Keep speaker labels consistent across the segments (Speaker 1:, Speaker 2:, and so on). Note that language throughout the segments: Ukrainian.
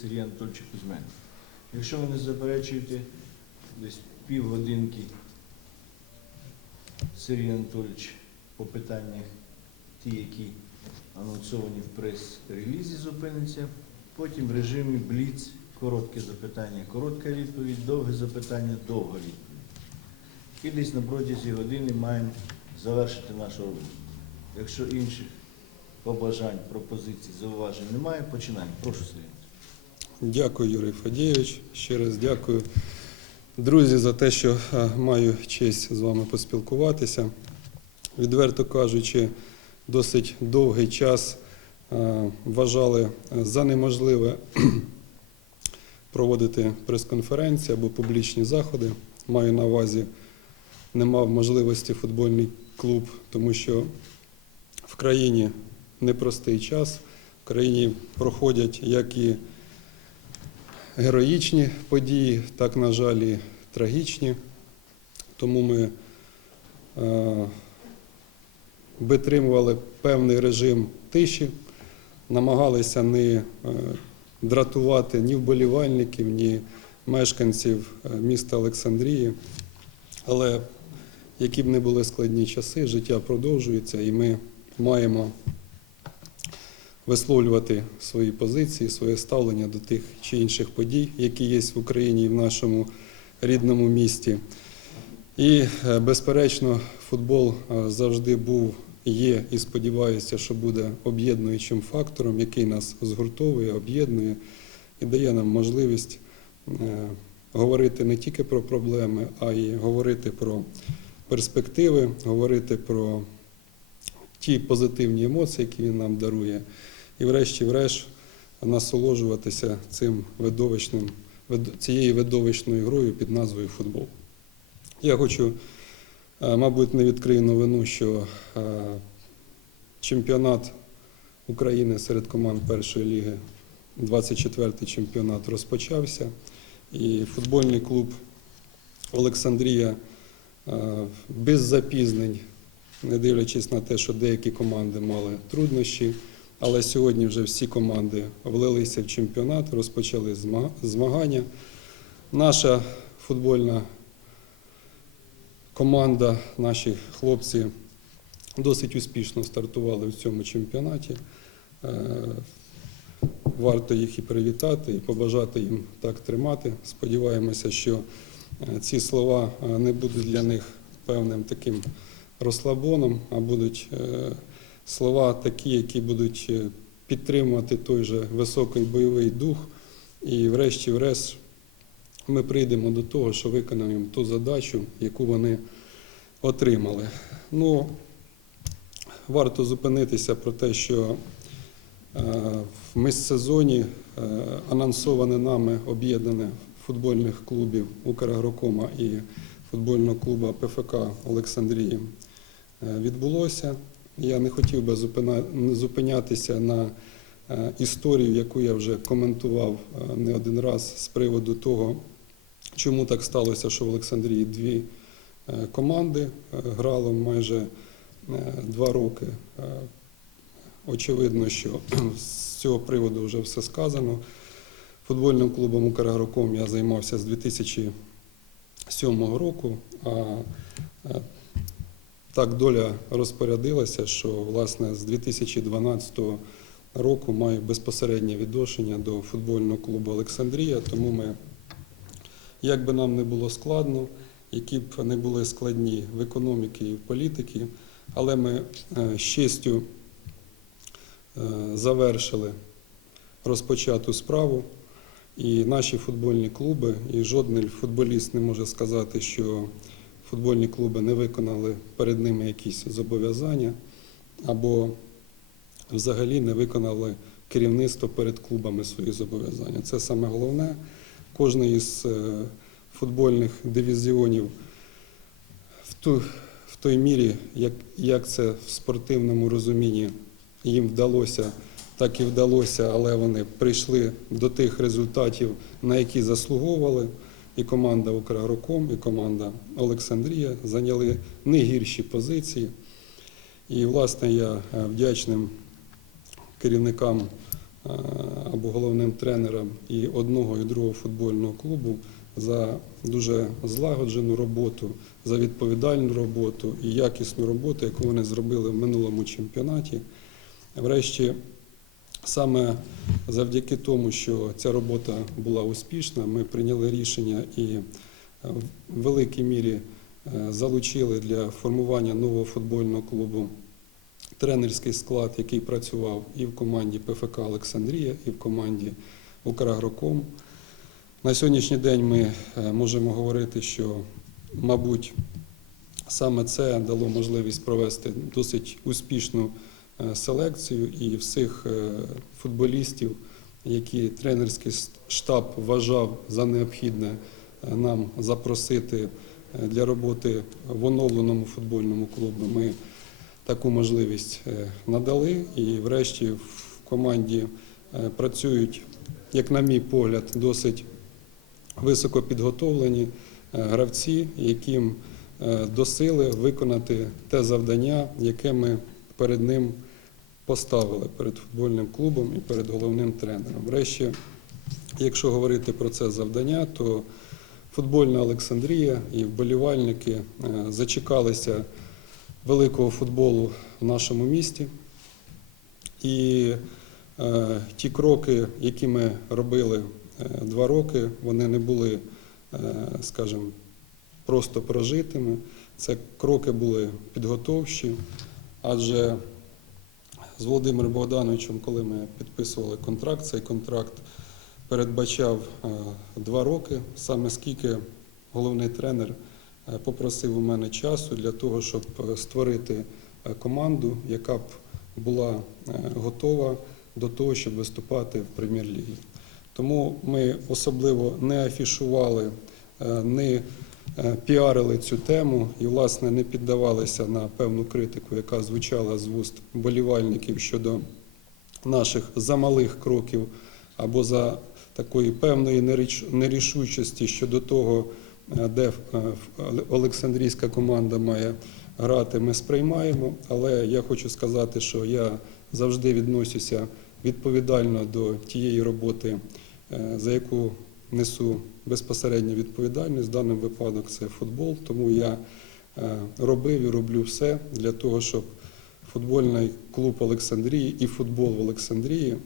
Speaker 1: Сергій Анатольович Кузьменко. Якщо ви не заперечуєте, десь півгодинки Сергій Анатольович по питаннях ті, які анонсовані в прес-релізі, зупиниться. Потім в режимі бліц коротке запитання, коротка відповідь, довге запитання, довга відповідь. І десь на протязі години маємо завершити нашу роботу. Якщо інших побажань, пропозицій, зауважень немає, починаємо. Прошу Сергій.
Speaker 2: Дякую, Юрій Фадійович. Ще раз дякую, друзі, за те, що е, маю честь з вами поспілкуватися. Відверто кажучи, досить довгий час е, вважали за неможливе проводити прес-конференції або публічні заходи. Маю на увазі, не мав можливості футбольний клуб, тому що в країні непростий час. В країні проходять як і героїчні події, так, на жаль, і трагічні. Тому ми е, витримували певний режим тиші, намагалися не е, дратувати ні вболівальників, ні мешканців е, міста Олександрії. Але які б не були складні часи, життя продовжується, і ми маємо висловлювати свої позиції, своє ставлення до тих чи інших подій, які є в Україні і в нашому рідному місті. І, е, безперечно, футбол е, завжди був, є і сподіваюся, що буде об'єднуючим фактором, який нас згуртовує, об'єднує і дає нам можливість е, говорити не тільки про проблеми, а й говорити про перспективи, говорити про ті позитивні емоції, які він нам дарує, і врешті-врешт насолоджуватися цим видовищним, цією видовищною грою під назвою футбол. Я хочу, е, мабуть, не відкрию новину, що е, чемпіонат України серед команд першої ліги, 24-й чемпіонат розпочався, і футбольний клуб Олександрія е, без запізнень не дивлячись на те, що деякі команди мали труднощі, але сьогодні вже всі команди влилися в чемпіонат, розпочали змагання. Наша футбольна команда, наші хлопці досить успішно стартували в цьому чемпіонаті. Е, Варто їх і привітати, і побажати їм так тримати. Сподіваємося, що е, ці слова е, не будуть для них певним таким розслабоном, а будуть слова такі, які будуть е, підтримувати той же високий бойовий дух. І врешті-врешт ми прийдемо до того, що виконаємо ту задачу, яку вони отримали. Ну, варто зупинитися про те, що е, в міжсезоні е, анонсоване нами об'єднане футбольних клубів Украгрокома і футбольного клубу ПФК Олександрії відбулося. Я не хотів би зупинятися на е, історію, яку я вже коментував е, не один раз з приводу того, чому так сталося, що в Олександрії дві е, команди грало майже два роки. Очевидно, що з цього приводу вже все сказано. Футбольним клубом «Украгроком» я займався з 2007 року. А так доля розпорядилася, що власне з 2012 року маю безпосереднє відношення до футбольного клубу Олександрія. Тому ми, як би нам не було складно, які б не були складні в економіці і в політиці, але ми е, з честю е, завершили розпочату справу. І наші футбольні клуби, і жоден футболіст не може сказати, що футбольні клуби не виконали перед ними якісь зобов'язання, або взагалі не виконали керівництво перед клубами свої зобов'язання. Це саме головне. Кожний із е, футбольних дивізіонів в, ту, в той мірі, як, як це в спортивному розумінні їм вдалося, так і вдалося, але вони прийшли до тих результатів, на які заслуговували. І команда «Украгроком», і команда Олександрія зайняли не гірші позиції. І, власне, я е, вдячним керівникам або головним тренером і одного і другого футбольного клубу за дуже злагоджену роботу, за відповідальну роботу і якісну роботу, яку вони зробили в минулому чемпіонаті. Врешті, саме завдяки тому, що ця робота була успішна, ми прийняли рішення і е, в великій мірі е, залучили для формування нового футбольного клубу тренерський склад, який працював і в команді ПФК Олександрія, і в команді Украгроком. На сьогоднішній день ми е, можемо говорити, що, мабуть, саме це дало можливість провести досить успішну селекцію і всіх е, футболістів, які тренерський штаб вважав за необхідне е, нам запросити е, для роботи в оновленому футбольному клубі. Ми таку можливість е, надали. І врешті в команді е, працюють, як на мій погляд, досить високо підготовлені е, гравці, яким е, до сили виконати те завдання, яке ми перед ним поставили перед футбольним клубом і перед головним тренером. Врешті, якщо говорити про це завдання, то футбольна Олександрія і вболівальники е, зачекалися великого футболу в нашому місті. І е, ті кроки, які ми робили е, два роки, вони не були, скажімо, просто прожитими. Це кроки були підготовчі, адже з Володимиром Богдановичем, коли ми підписували контракт, цей контракт передбачав е, два роки, саме скільки головний тренер е, попросив у мене часу для того, щоб е, створити команду, яка б була готова до того, щоб виступати в прем'єр-лігі. Тому ми особливо не афішували, не піарили цю тему і, власне, не піддавалися на певну критику, яка звучала з вуст болівальників щодо наших замалих кроків або за такої певної нерішучості щодо того, е, де е, Олександрійська команда має грати, ми сприймаємо. Але я хочу сказати, що я завжди відносюся відповідально до тієї роботи, е, за яку несу безпосередню відповідальність. В даному випадок це футбол, тому я е, робив і роблю все для того, щоб футбольний клуб Олександрії і футбол в Олександрії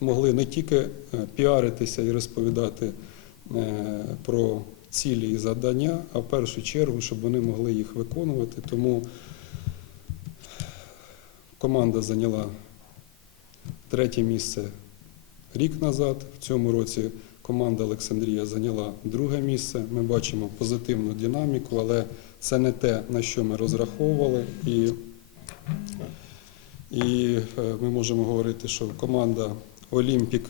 Speaker 2: могли не тільки е, піаритися і розповідати е, про цілі і завдання, а в першу чергу, щоб вони могли їх виконувати. Тому команда зайняла третє місце рік назад. В цьому році команда Олександрія зайняла друге місце. Ми бачимо позитивну динаміку, але це не те, на що ми розраховували. І, і е, ми можемо говорити, що команда Олімпік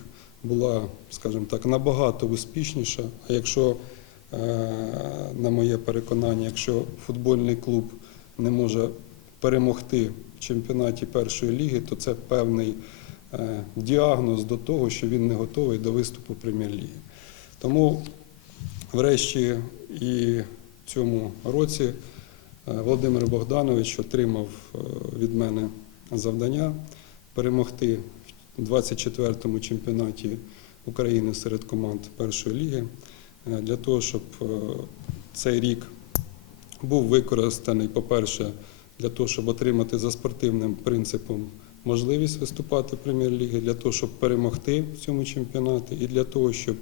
Speaker 2: була, скажімо так, набагато успішніша. А якщо, е, на моє переконання, якщо футбольний клуб не може перемогти в чемпіонаті першої ліги, то це певний діагноз до того, що він не готовий до виступу прем'єр-ліги. Тому, врешті, і в цьому році е, Володимир Богданович отримав е, від мене завдання перемогти в 24-му чемпіонаті України серед команд першої ліги е, для того, щоб е, цей рік був використаний, по-перше, для того, щоб отримати за спортивним принципом можливість виступати в прем'єр-лігі, для того, щоб перемогти в цьому чемпіонаті, і для того, щоб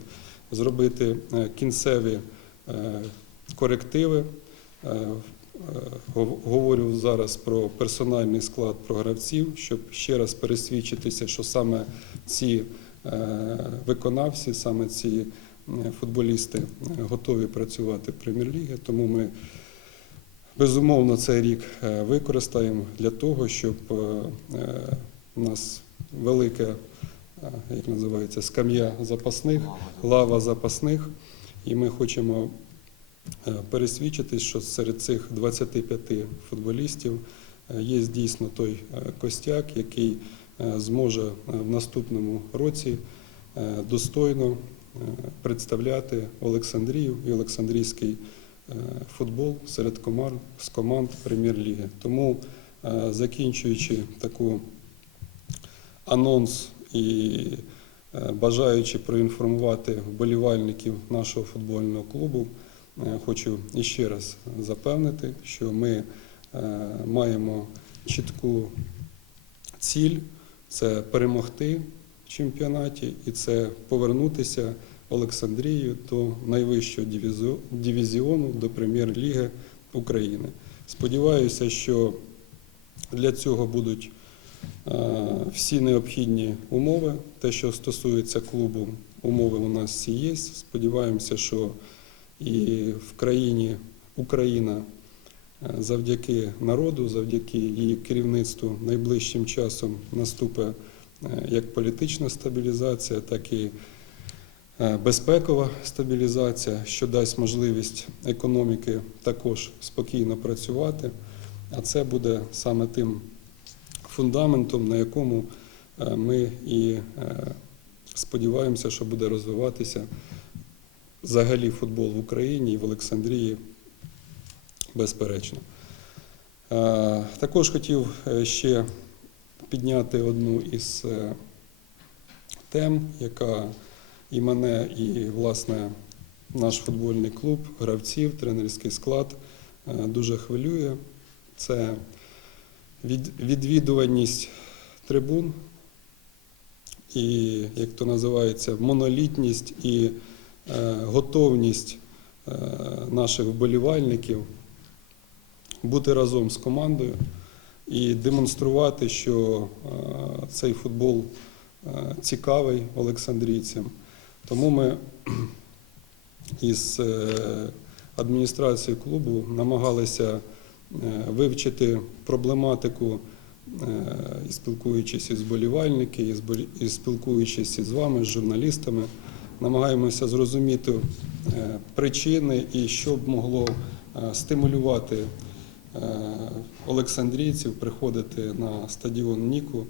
Speaker 2: зробити е, кінцеві е, корективи. Е, гов- Говорю зараз про персональний склад про гравців, щоб ще раз пересвідчитися, що саме ці виконавці, саме ці футболісти готові працювати в прем'єр-лігі. Тому ми безумовно цей рік е, використаємо для того, щоб е, е, у нас велика, як називається, скам'я запасних, лава запасних, і ми хочемо пересвідчитись, що серед цих 25 футболістів є дійсно той костяк, який зможе в наступному році достойно представляти Олександрію. І Олександрійський футбол серед команд з команд прем'єр-ліги. Тому, е, закінчуючи таку анонс І е, бажаючи проінформувати вболівальників нашого футбольного клубу, е, хочу іще раз запевнити, що ми е, маємо чітку ціль це перемогти в чемпіонаті і це повернутися Олександрію до найвищого дивізіону, до прем'єр-ліги України. Сподіваюся, що для цього будуть е, всі необхідні умови. Те, що стосується клубу, умови у нас всі є. Сподіваємося, що і в країні Україна е, завдяки народу, завдяки її керівництву найближчим часом наступить е, як політична стабілізація, так і безпекова стабілізація, що дасть можливість економіки також спокійно працювати. А це буде саме тим фундаментом, на якому е, ми і е, сподіваємося, що буде розвиватися взагалі футбол в Україні і в Олександрії безперечно. Е, Також хотів е, ще підняти одну із е, тем, яка і мене, і власне наш футбольний клуб, гравців, тренерський склад е, дуже хвилює. Це від- відвідуваність трибун і, як то називається, монолітність і е, готовність е, наших вболівальників бути разом з командою і демонструвати, що цей футбол цікавий олександрійцям. Тому ми із е, адміністрацією клубу намагалися е, вивчити проблематику е, спілкуючись із вболівальники, і спілкуючись із вами, з журналістами, намагаємося зрозуміти причини і що б могло стимулювати олександрійців приходити на стадіон Ніку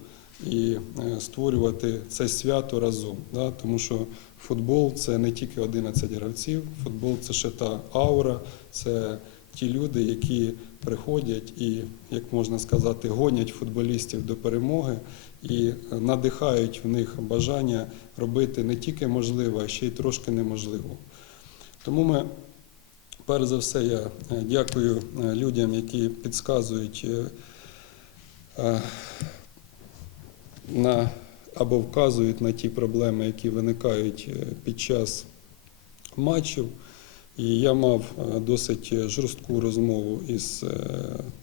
Speaker 2: і е, створювати це свято разом. Да? Тому що футбол це не тільки 11 гравців, футбол це ще та аура, це ті люди, які приходять і, як можна сказати, гонять футболістів до перемоги і надихають в них бажання робити не тільки можливе, а ще й трошки неможливо. Тому ми, перш за все, я е, дякую е, людям, які підказують на, або вказують на ті проблеми, які виникають е, під час матчів. І я мав е, досить жорстку розмову із е,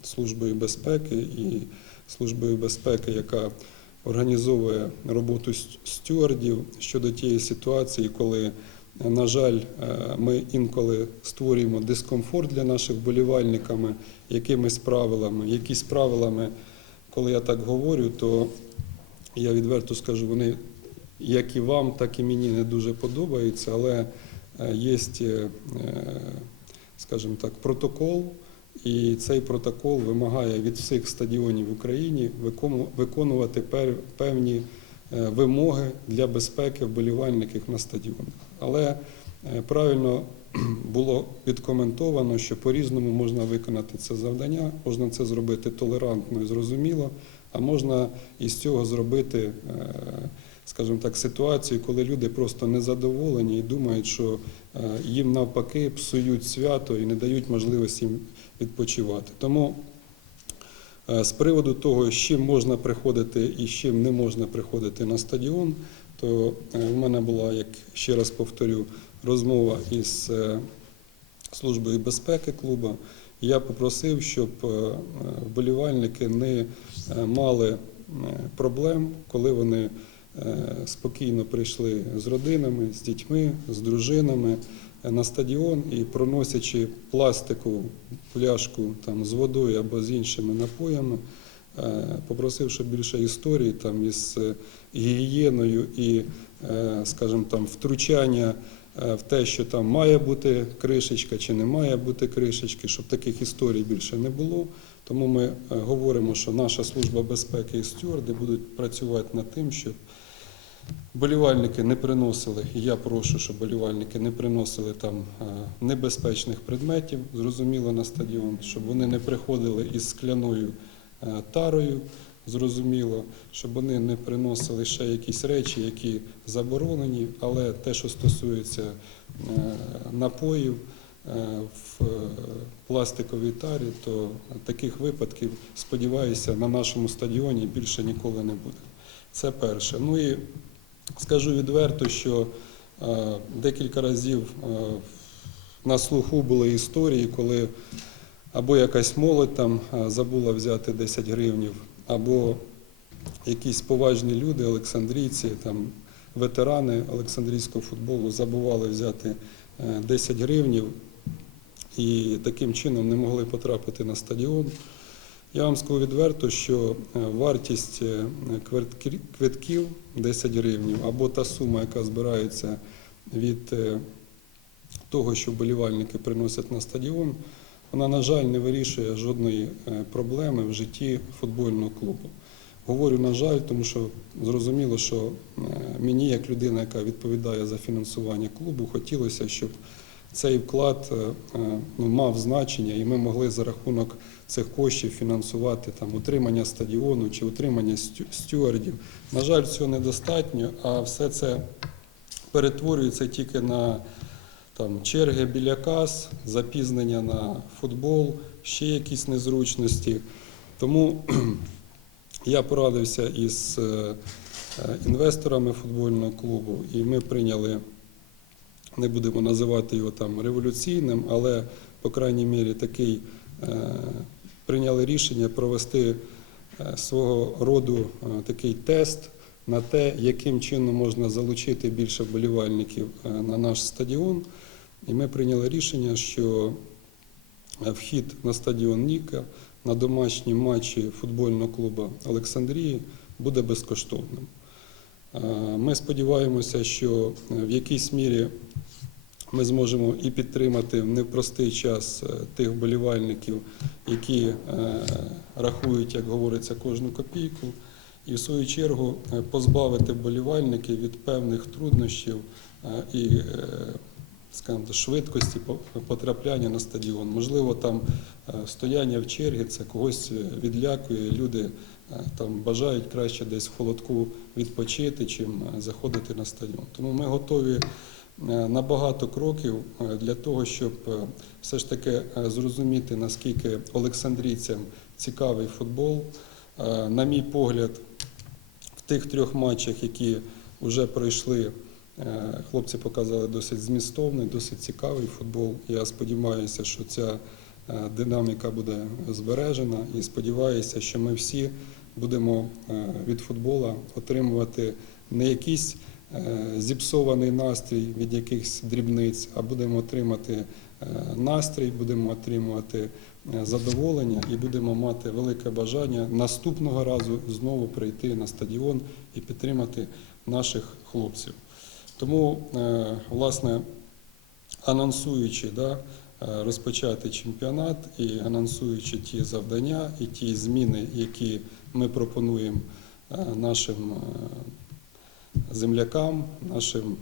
Speaker 2: Службою безпеки і Службою безпеки, яка організовує роботу стюардів щодо тієї ситуації, коли, е, на жаль, е, ми інколи створюємо дискомфорт для наших вболівальниками якимись правилами, якісь правилами, коли я так говорю, то я відверто скажу, вони як і вам, так і мені не дуже подобаються, але є, скажімо так, протокол, і цей протокол вимагає від всіх стадіонів в Україні викону- виконувати певні е, вимоги для безпеки вболівальників на стадіонах. Але е, правильно було відкоментовано, що по-різному можна виконати це завдання, можна це зробити толерантно і зрозуміло, а можна із цього зробити, е, скажімо так, ситуацію, коли люди просто незадоволені і думають, що е, їм навпаки псують свято і не дають можливості їм відпочивати. Тому е, з приводу того, з чим можна приходити і з чим не можна приходити на стадіон, то в мене була, як ще раз повторю, розмова із Службою безпеки клубу. Я попросив, щоб е, вболівальники не е, мали е, проблем, коли вони спокійно прийшли з родинами, з дітьми, з дружинами на стадіон і проносячи пластикову пляшку там, з водою або з іншими напоями, попросив, щоб більше історій там, із гігієною і, скажімо, там, втручання в те, що там має бути кришечка чи не має бути кришечки, щоб таких історій більше не було. Тому ми е, говоримо, що наша служба безпеки і стюарди будуть працювати над тим, щоб болівальники не приносили, і я прошу, щоб болівальники не приносили там е, небезпечних предметів, зрозуміло, на стадіон, щоб вони не приходили із скляною е, тарою, зрозуміло, щоб вони не приносили ще якісь речі, які заборонені, але те, що стосується е, напоїв е, в е, пластиковій тарі, то таких випадків, сподіваюся, на нашому стадіоні більше ніколи не буде. Це перше. Ну і скажу відверто, що декілька разів на слуху були історії, коли або якась молодь там забула взяти 10 гривнів, або якісь поважні люди, олександрійці, там, ветерани олександрійського футболу забували взяти е, 10 гривнів і таким чином не могли потрапити на стадіон. Я вам скажу відверто, що е, вартість е, квитків 10 гривнів або та сума, яка збирається від е, того, що вболівальники приносять на стадіон, вона, на жаль, не вирішує жодної е, проблеми в житті футбольного клубу. Говорю, на жаль, тому що зрозуміло, що е, мені, як людина, яка відповідає за фінансування клубу, хотілося, щоб цей вклад е, ну, мав значення, і ми могли за рахунок цих коштів фінансувати там утримання стадіону чи утримання стюардів. На жаль, цього недостатньо, а все це перетворюється тільки на там, черги біля кас, запізнення на футбол, ще якісь незручності. Тому я порадився із е, е, інвесторами футбольного клубу, і ми прийняли, не будемо називати його там революційним, але, по крайній мірі, такий е, прийняли рішення провести свого роду такий тест на те, яким чином можна залучити більше вболівальників на наш стадіон. І ми прийняли рішення, що е, вхід на стадіон Ніка на домашні матчі футбольного клубу Олександрії буде безкоштовним. Е, Ми сподіваємося, що е, в якійсь мірі ми зможемо і підтримати в непростий час тих вболівальників, які рахують, як говориться, кожну копійку, і в свою чергу позбавити вболівальників від певних труднощів і скажімо, швидкості по- потрапляння на стадіон. Можливо, там е, стояння в чергі це когось е, відлякує. Люди е, там бажають краще десь в холодку відпочити, чим заходити на стадіон. Тому ми готові на багато кроків для того, щоб все ж таки зрозуміти, наскільки олександрійцям цікавий футбол. На мій погляд, в тих трьох матчах, які вже пройшли, хлопці показали досить змістовний, досить цікавий футбол. Я сподіваюся, що ця е, динаміка буде збережена і сподіваюся, що ми всі будемо е, від футбола отримувати не якийсь е, зіпсований настрій від якихось дрібниць, а будемо отримати е, настрій, будемо отримувати е, задоволення і будемо мати велике бажання наступного разу знову прийти на стадіон і підтримати наших хлопців. Тому, е, власне, анонсуючи да, е, розпочати чемпіонат і анонсуючи ті завдання і ті зміни, які ми пропонуємо е, нашим землякам, нашим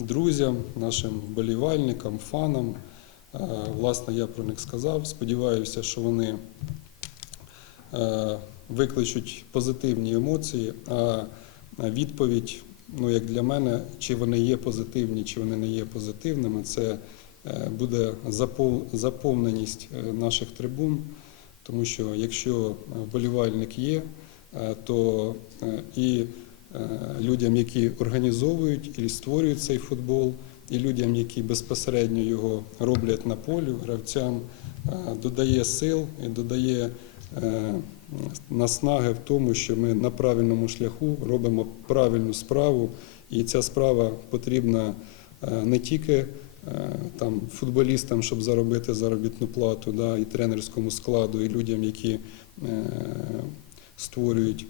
Speaker 2: друзям, нашим вболівальникам, фанам. Власне, я про них сказав. Сподіваюся, що вони викличуть позитивні емоції, а відповідь, ну як для мене, чи вони є позитивні, чи вони не є позитивними, це е, буде заповненість е, наших трибун. Тому що якщо вболівальник є, е, то і людям, які організовують і створюють цей футбол, і людям, які безпосередньо його роблять на полі, гравцям, додає сил і додає наснаги в тому, що ми на правильному шляху робимо правильну справу, і ця справа потрібна е, не тільки е, там футболістам, щоб заробити заробітну плату, да, і тренерському складу, і людям, які е, створюють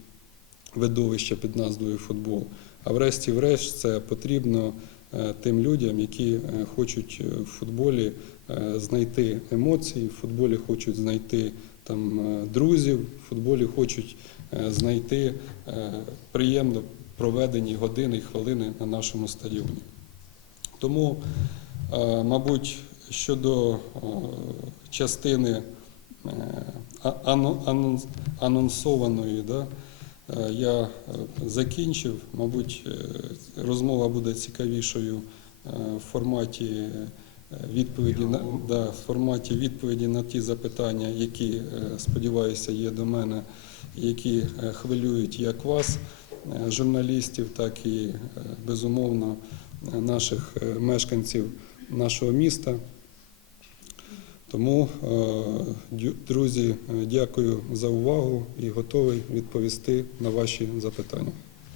Speaker 2: видовище під назвою футбол. А врешті-врешт це потрібно тим людям, які хочуть в футболі знайти емоції, в футболі хочуть знайти там е, друзів, в футболі хочуть е, знайти е, приємно проведені години і хвилини на нашому стадіоні. Тому, мабуть, щодо частини анонсованої, да, я закінчив. Мабуть, розмова буде цікавішою в форматі відповіді на да, в форматі відповіді на ті запитання, які, е, сподіваюся, є до мене, які е, хвилюють як вас, е, журналістів, так і безумовно наших мешканців нашого міста. Тому, друзі, дякую за увагу і готовий відповісти на ваші запитання.